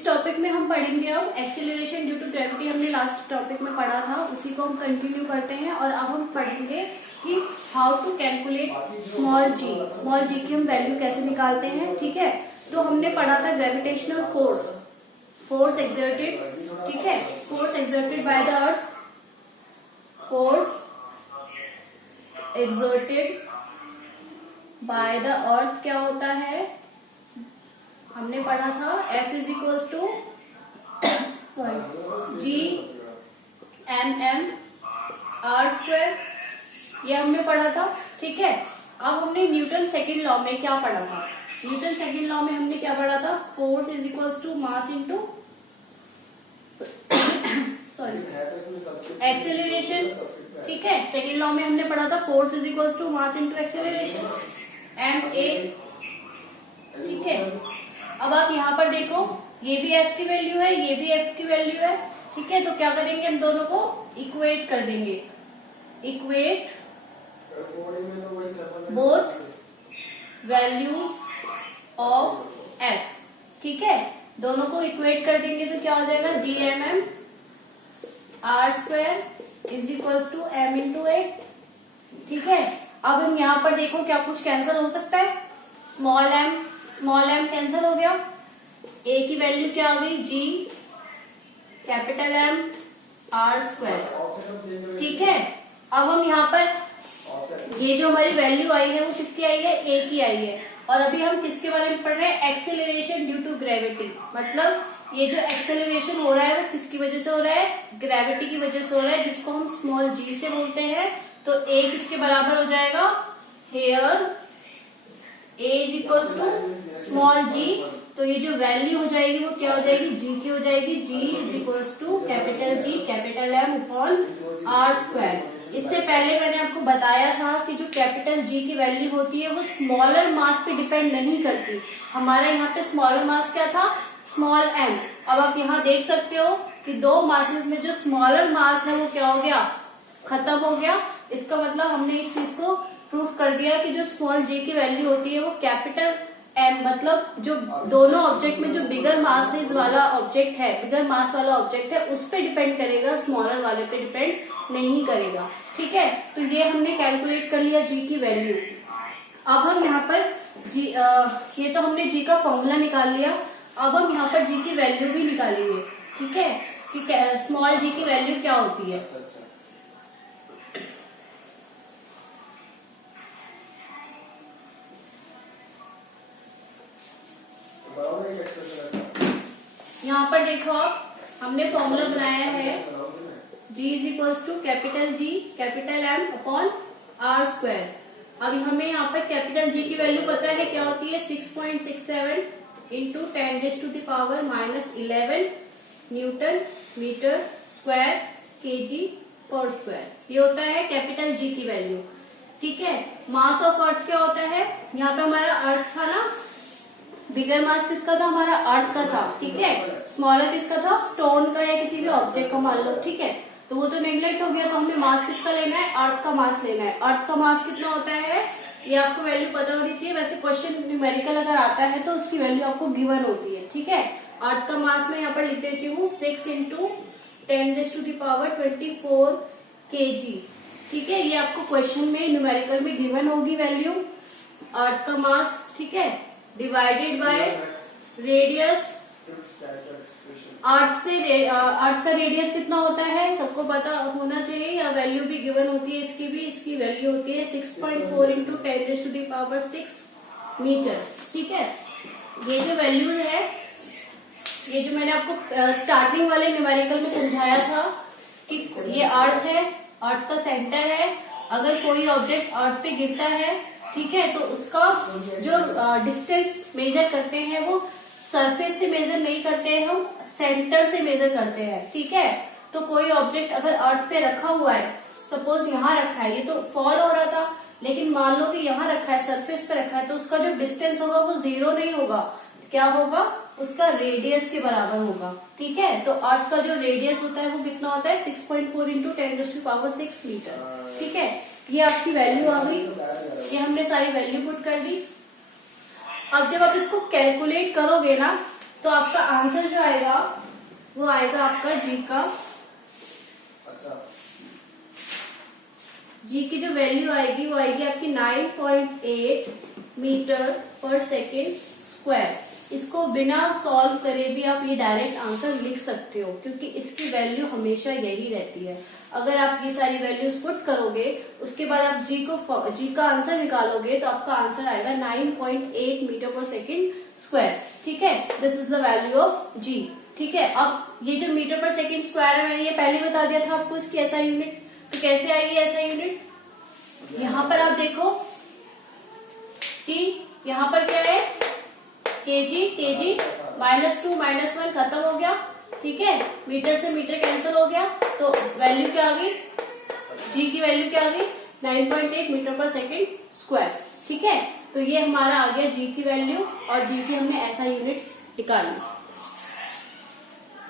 इस टॉपिक में हम पढ़ेंगे अब एक्सीलरेशन ड्यू टू ग्रेविटी। हमने लास्ट टॉपिक में पढ़ा था, उसी को हम कंटिन्यू करते हैं और अब हम पढ़ेंगे कि how to calculate small g. Small g की हम वैल्यू कैसे निकालते हैं, ठीक है। तो हमने पढ़ा था ग्रेविटेशनल फोर्स, फोर्स एक्सर्टेड, ठीक है, force exerted by the earth, force exerted by the earth क्या होता है, हमने पढ़ा था F is equals to G M M R square, ये हमने पढ़ा था, ठीक है। अब हमने न्यूटन सेकंड लॉ में क्या पढ़ा था, न्यूटन सेकंड लॉ में हमने क्या पढ़ा था, force is equals to mass into acceleration, ठीक है। सेकंड लॉ में हमने पढ़ा था force is equals to mass into acceleration M A, ठीक है। अब आप यहाँ पर देखो, ये भी F की वैल्यू है, ये भी F की वैल्यू है, ठीक है। तो क्या करेंगे, हम दोनों को इक्वेट कर देंगे, equate both values of F, ठीक है। दोनों को इक्वेट कर देंगे तो क्या हो जाएगा, G M M R square is equals to m into a, ठीक है। अब हम यहाँ पर देखो क्या कुछ कैंसिल हो सकता है, स्मॉल एम कैंसिल हो गया, ए की वैल्यू क्या आ गई, जी कैपिटल एम आर स्क्वायर, ठीक है। अब हम यहाँ पर ये जो हमारी वैल्यू आई है वो किसकी आई है, ए की आई है। और अभी हम किसके बारे में पढ़ रहे हैं, एक्सेलरेशन ड्यू टू ग्रेविटी। मतलब ये जो एक्सेलरेशन हो रहा है वो किसकी वजह से हो रहा है, ग्रेविटी की वजह से हो रहा है, जिसको हम स्मॉल जी से बोलते हैं। तो ए किसके बराबर हो जाएगा, here a is equals to small g. तो ये जो वैल्यू हो जाएगी वो क्या हो जाएगी, जी की हो जाएगी, G is equals to capital G capital M upon R square. इससे पहले मैंने आपको बताया था कि जो कैपिटल जी की वैल्यू होती है वो स्मॉलर मास पे डिपेंड नहीं करती। हमारा यहाँ पे स्मॉलर मास क्या था, स्मॉल एम। अब आप यहाँ देख सकते हो कि दो मासेस में जो स्मॉलर मास है वो क्या हो गया, खत्म हो गया। इसका मतलब हमने इस चीज को प्रूफ कर दिया कि जो स्मॉल जी की वैल्यू होती है वो कैपिटल एम, मतलब जो दोनों ऑब्जेक्ट में जो बिगर मास वाला ऑब्जेक्ट है, बिगर मास वाला ऑब्जेक्ट है, उस पे डिपेंड करेगा, स्मॉलर वाले पे डिपेंड नहीं करेगा, ठीक है। तो ये हमने कैलकुलेट कर लिया जी की वैल्यू। अब हम यहाँ पर जी ये तो हमने जी का फॉर्मूला निकाल लिया। अब हम यहाँ पर जी की वैल्यू भी निकालेंगे, ठीक है, कि स्मॉल जी की वैल्यू क्या होती है। यहाँ पर देखो आप, हमने फॉर्मूला बनाया है G is equals to capital G capital M upon R square. अब हमें यहाँ पर कैपिटल जी की वैल्यू पता है क्या होती है, 6.67 into 10⁻⁻11 newton metre square KG पर स्क्वायर। ये होता है कैपिटल जी की वैल्यू, ठीक है। मास ऑफ अर्थ क्या होता है, यहाँ पे हमारा अर्थ था ना, बिगर मास किसका था, हमारा अर्थ का था, ठीक है। स्मॉलर किसका था, स्टोन का या किसी भी ऑब्जेक्ट का मान लो, ठीक है। तो वो तो नेग्लेक्ट हो गया, तो हमें मास किसका लेना है, अर्थ का मास लेना है। अर्थ का मास कितना होता है, ये आपको वैल्यू पता होनी चाहिए। वैसे क्वेश्चन न्यूमेरिकल अगर आता है तो उसकी वैल्यू आपको गिवन होती है, ठीक है। अर्थ का मास में यहाँ पर लिख देती हूँ 6 इंटू 10⁻24 kg, ठीक है। ये आपको क्वेश्चन में न्यूमेरिकल में गिवन होगी वैल्यू, अर्थ का मास, ठीक है, डिवाइडेड बाय रेडियस। अर्थ का रेडियस कितना होता है सबको पता होना चाहिए, या वैल्यू भी गिवन होती है इसकी भी, इसकी वैल्यू होती है 6.4 इंटू 10⁻6 मीटर, ठीक है। ये जो वैल्यू है, ये जो मैंने आपको स्टार्टिंग वाले न्यूमेरिकल में समझाया था कि ये अर्थ है, अर्थ का सेंटर है। अगर कोई ऑब्जेक्ट अर्थ पे गिरता है, ठीक है, तो उसका जो डिस्टेंस मेजर करते हैं वो सरफेस से मेजर नहीं करते हैं, हम सेंटर से मेजर करते हैं, ठीक है। तो कोई ऑब्जेक्ट अगर अर्थ पे रखा हुआ है, सपोज यहाँ रखा है, ये तो फॉल हो रहा था, लेकिन मान लो कि यहाँ रखा है, सरफेस पे रखा है, तो उसका जो डिस्टेंस होगा वो 0 नहीं होगा, क्या होगा, उसका रेडियस के बराबर होगा, ठीक है। तो अर्थ का जो रेडियस होता है वो कितना होता है, 6.4 इंटू 10⁻6 मीटर, ठीक है। ये आपकी वैल्यू आ गई, ये हमने सारी वैल्यू पुट कर दी। अब जब आप इसको कैलकुलेट करोगे ना, तो आपका आंसर जो आएगा वो आएगा आपका जी का, जी की जो वैल्यू आएगी वो आएगी आपकी 9.8 मीटर पर सेकेंड स्क्वायर। इसको बिना सॉल्व करे भी आप ये डायरेक्ट आंसर लिख सकते हो, क्योंकि इसकी वैल्यू हमेशा यही रहती है। अगर आप ये सारी वैल्यूज पुट करोगे, उसके बाद आप जी का आंसर निकालोगे, तो आपका आंसर आएगा 9.8 मीटर पर सेकेंड स्क्वायर। ठीक है, this is the value of g. ठीक है, अब ये जो मीटर पर सेकेंड स्क्वायर है, मैंने ये पहले बता दिया था आपको इसकी ऐसा यूनिट। तो कैसे आएगी ऐसा यूनिट? यहाँ पर आप देखो कि यहाँ पर क्या है, केजी, केजी -2 -1 खत्म हो गया। ठीक है, मीटर से मीटर कैंसिल हो गया, तो वैल्यू क्या आ गई, जी की वैल्यू क्या आ गई, 9.8 मीटर पर सेकेंड स्क्वायर। ठीक है, तो ये हमारा आ गया जी की वैल्यू, और जी की हमने ऐसा यूनिट निकाली।